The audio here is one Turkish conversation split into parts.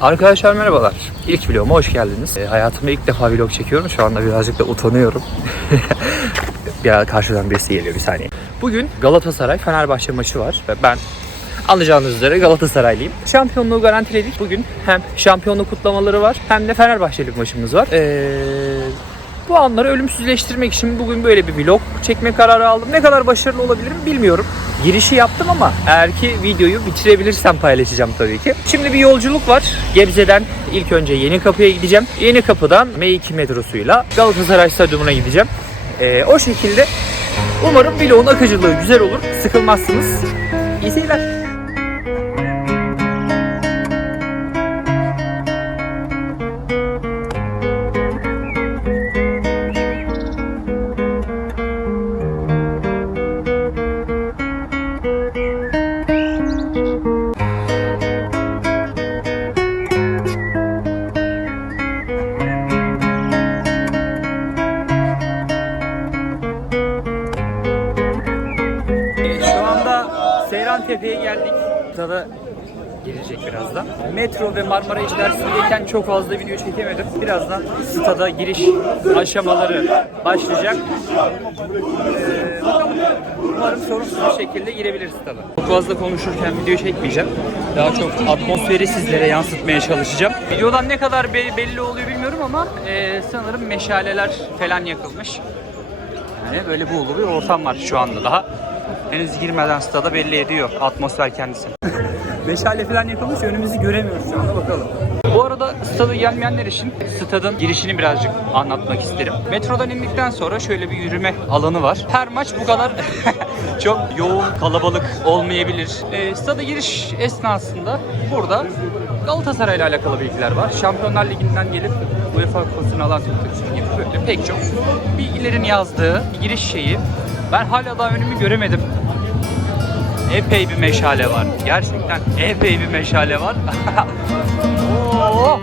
Arkadaşlar merhabalar. İlk vloguma hoş geldiniz. E, hayatımda ilk defa vlog çekiyorum. Şu anda birazcık da utanıyorum. bir karşıdan birisi geliyor bir saniye. Bugün Galatasaray Fenerbahçe maçı var ve ben anlayacağınız üzere Galatasaraylıyım. Şampiyonluğu garantiledik. Bugün hem şampiyonluk kutlamaları var hem de Fenerbahçeli maçımız var. Ee, bu anları ölümsüzleştirmek için bugün böyle bir vlog çekme kararı aldım. Ne kadar başarılı olabilirim bilmiyorum. Girişi yaptım ama eğer ki videoyu bitirebilirsem paylaşacağım tabii ki. Şimdi bir yolculuk var. Gebze'den ilk önce Yeni Kapı'ya gideceğim. Yeni Kapı'dan M2 metrosuyla Galatasaray Stadyumu'na gideceğim. Ee, o şekilde umarım vlogun akıcılığı güzel olur. Sıkılmazsınız. İyi seyirler. Metro ve Marmara içerisindeyken çok fazla video çekemedim. Birazdan stada giriş aşamaları başlayacak. Ee. Umarım sorunsuz bir şekilde girebiliriz stada. Çok fazla konuşurken video çekmeyeceğim. Daha çok atmosferi sizlere yansıtmaya çalışacağım. Videodan ne kadar be- belli oluyor bilmiyorum ama e, sanırım meşaleler falan yakılmış. Yani böyle buğulu bir ortam var şu anda daha. Henüz girmeden stada belli ediyor atmosfer kendisi. Meşale falan yakılmış önümüzü göremiyoruz şu anda bakalım. Bu arada stada gelmeyenler için stadın girişini birazcık anlatmak isterim. Metrodan indikten sonra şöyle bir yürüme alanı var. Her maç bu kadar çok yoğun, kalabalık olmayabilir. E, stada giriş esnasında burada Galatasaray ile alakalı bilgiler var. Şampiyonlar Ligi'nden gelip UEFA kupasını alan Türk gibi böyle pek çok bilgilerin yazdığı giriş şeyi. Ben hala daha önümü göremedim. Epey bir meşale var. Gerçekten epey bir meşale var. Oo!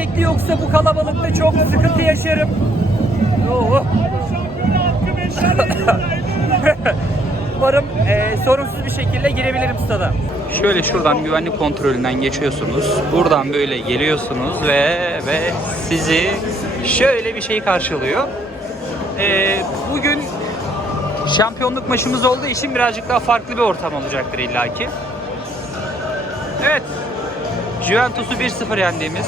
Gerekli yoksa bu kalabalıkta çok sıkıntı yaşarım. Oo. Umarım e, sorunsuz bir şekilde girebilirim stada. Şöyle şuradan güvenlik kontrolünden geçiyorsunuz. Buradan böyle geliyorsunuz ve ve sizi şöyle bir şey karşılıyor. E, bugün şampiyonluk maçımız olduğu için birazcık daha farklı bir ortam olacaktır illaki. Evet, Juventus'u 1-0 yendiğimiz,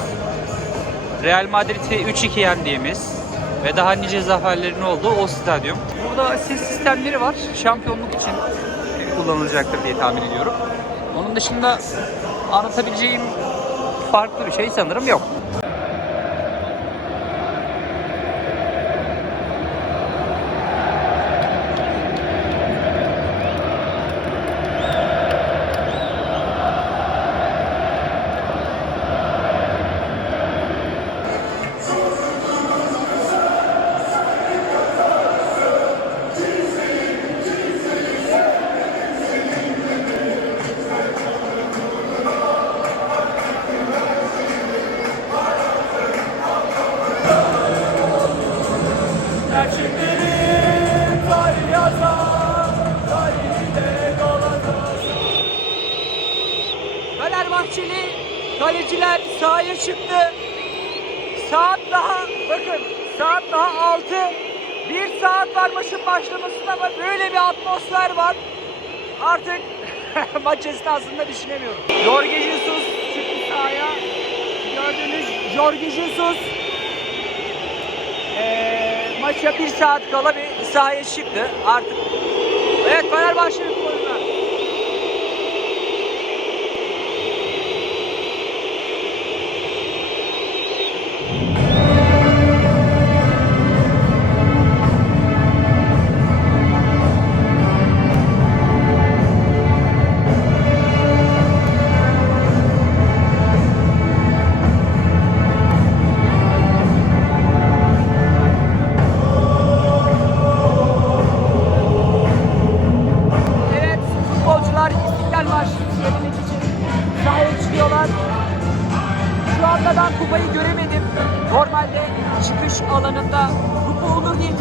Real Madrid'i 3-2 yendiğimiz ve daha nice zaferlerin olduğu o stadyum. Burada ses sistemleri var. Şampiyonluk için kullanılacaktır diye tahmin ediyorum. Onun dışında anlatabileceğim farklı bir şey sanırım yok. Fenerbahçeli kaleciler sahaya çıktı. Saat daha bakın saat daha 6. Bir saat var maçın başlamasına ama böyle bir atmosfer var. Artık maç esnasında düşünemiyorum. Jorge Jesus çıktı sahaya. Gördüğünüz Jorge Jesus ee, maça bir saat kala bir sahaya çıktı. Artık evet Fenerbahçe'nin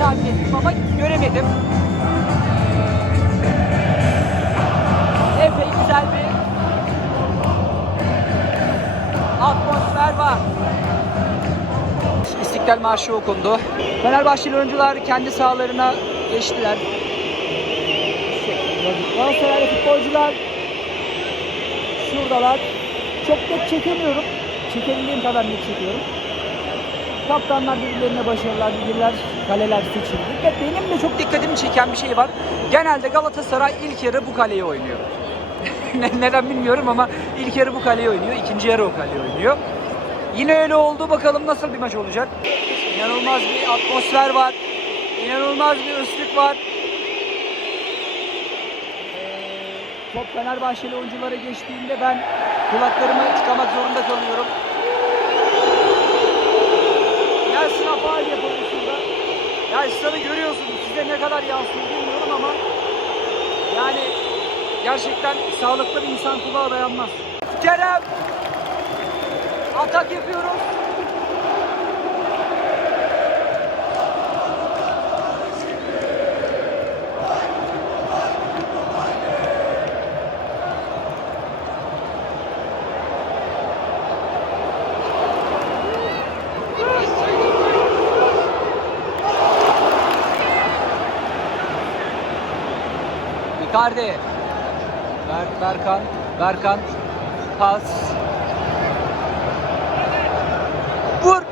tahmin ettim ama göremedim. Epey güzel bir atmosfer var. İstiklal Marşı okundu. Fenerbahçeli oyuncular kendi sahalarına geçtiler. Galatasaraylı futbolcular şuradalar. Çok net çekemiyorum. Çekebildiğim kadar net çekiyorum. Kaptanlar birbirlerine başarılar bilirler. Kaleler seçildi. Ve benim de çok dikkatimi çeken bir şey var. Genelde Galatasaray ilk yarı bu kaleyi oynuyor. Ne- Neden bilmiyorum ama ilk yarı bu kaleyi oynuyor. ikinci yarı o kaleyi oynuyor. Yine öyle oldu. Bakalım nasıl bir maç olacak. İnanılmaz bir atmosfer var. İnanılmaz bir ıslık var. Ee, Top Fenerbahçeli oyunculara geçtiğinde ben kulaklarımı tıkamak zorunda kalıyorum. Yapalım şurada. Ya stadı görüyorsunuz. Size ne kadar yansıyor bilmiyorum ama yani gerçekten sağlıklı bir insan kulağa dayanmaz. Kerem! Atak yapıyoruz. Icardi. Ber Berkan. Berkan. Pas. Vur.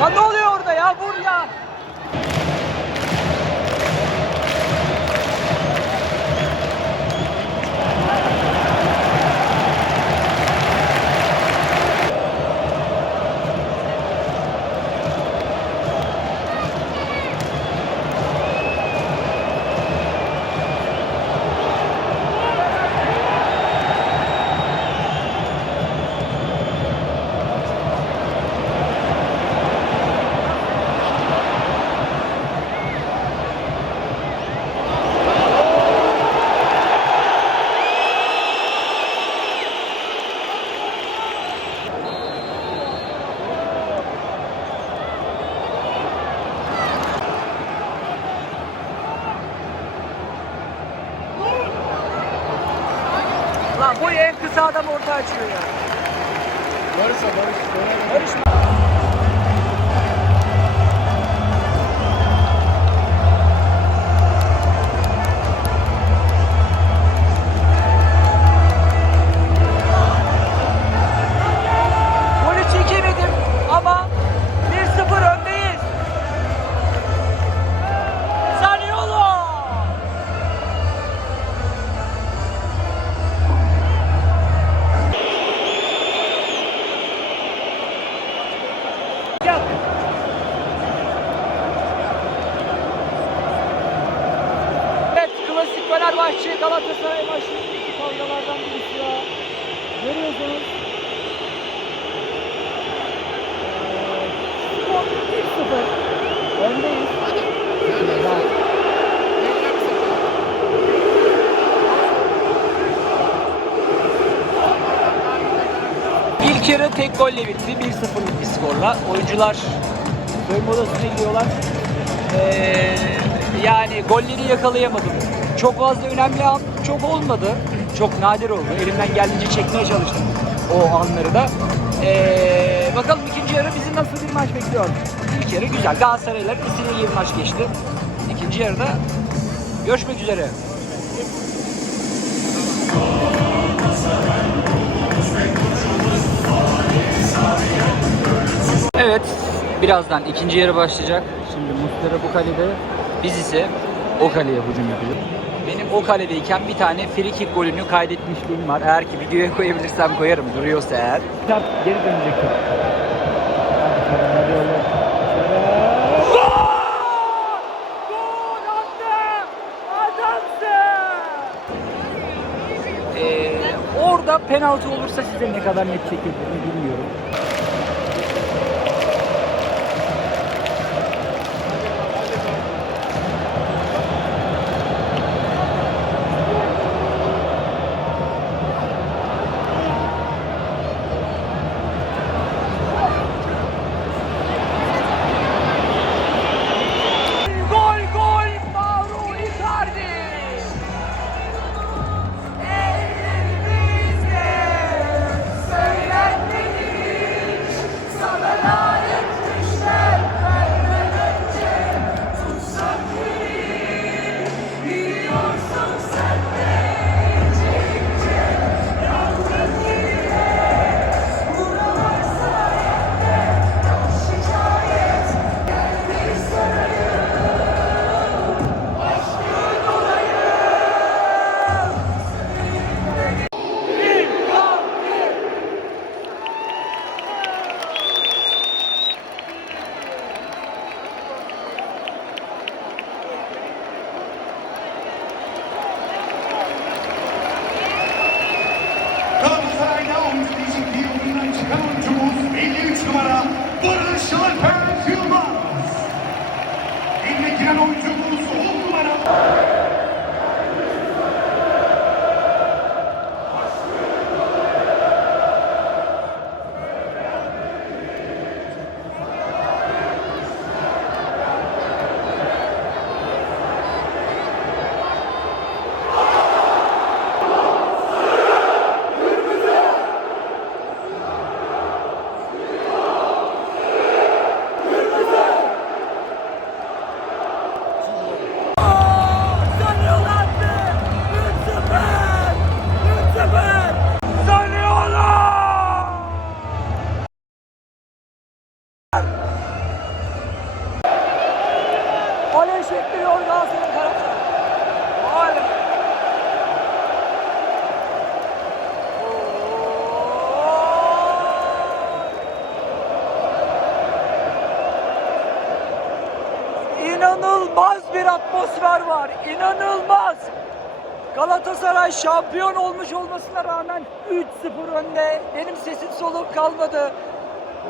Ya ne adam orta açıyor ya. Barış'a Barış. Barış Golü Fenerbahçe Galatasaray maçı kavgalardan birisi ya. Görüyorsunuz. Ee, skor 1-0. Öndeyiz. İlk yarı tek golle bitti. 1-0'lık bir skorla. Oyuncular soyunma odasına gidiyorlar. Ee, yani golleri yakalayamadım. Çok fazla önemli an çok olmadı. Çok nadir oldu. Elimden geldiğince çekmeye çalıştım o anları da. Ee, bakalım ikinci yarı bizi nasıl bir maç bekliyor. İlk yarı güzel. Galatasaraylar istediği gibi maç geçti. İkinci yarıda görüşmek üzere. Evet, birazdan ikinci yarı başlayacak. Şimdi Muslera bu kalede, biz ise o kaleye hücum yapacağız. O kaledeyken bir tane free kick golünü kaydetmişliğim var. Eğer ki videoya koyabilirsem koyarım, duruyorsa eğer. Geri dönecek. Ee, orada penaltı olursa size ne kadar net çekildiğini bilmiyorum. আমরা Galatasaray şampiyon olmuş olmasına rağmen 3-0 önde. Benim sesim soluk kalmadı.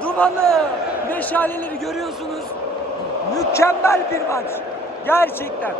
Dumanı, meşaleleri görüyorsunuz. Mükemmel bir maç. Gerçekten.